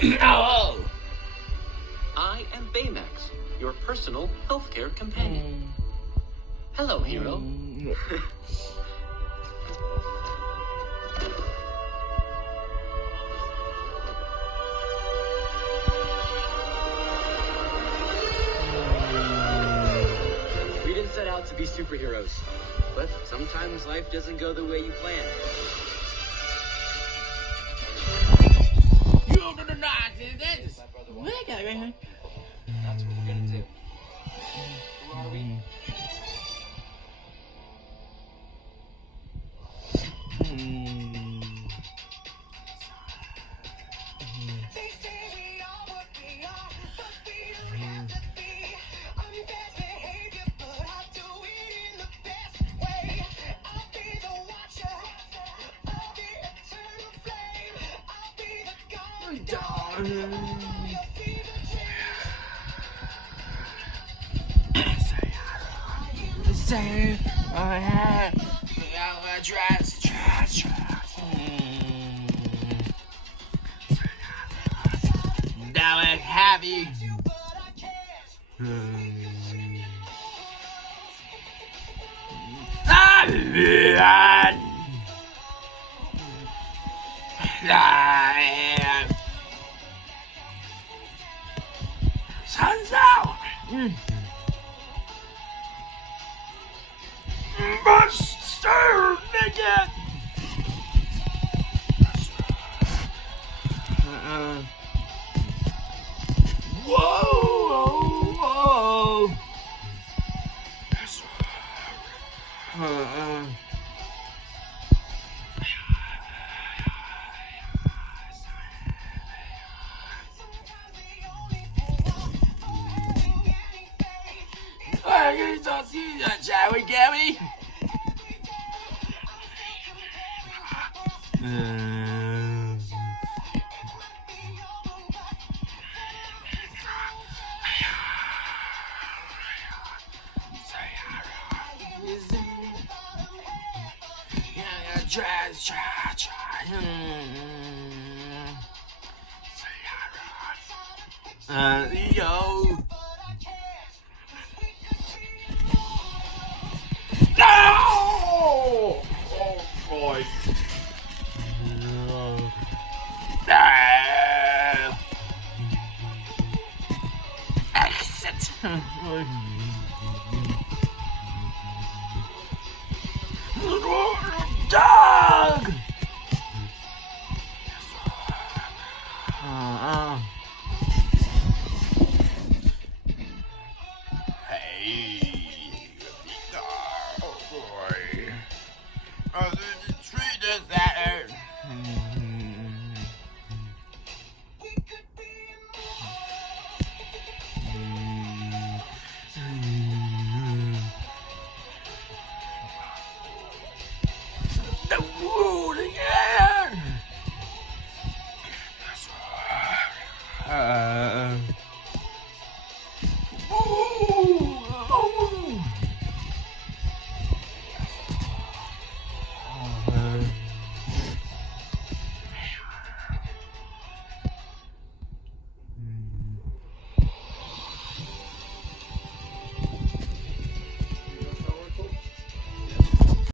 Oh! I am Baymax, your personal healthcare companion. Hello, hero. We didn't set out to be superheroes, but sometimes life doesn't go the way you plan. You don't know the nonsense. That's That's what we're gonna do. Who are we? They say we are what we are, but we don't have to be. I'm bad behavior, but I'll do it in the best way. I'll be the watcher of the eternal flame. I'll be the guard. You'll see the change. Say, I have a dress. Now it's happy. But I can't. Sun's out. Monster nigga. Whoa. Sometimes the only thing I'm having any faith. I can not see that, shall we, Gabby? Yo. No! Oh, boy. No. Exit. Dog!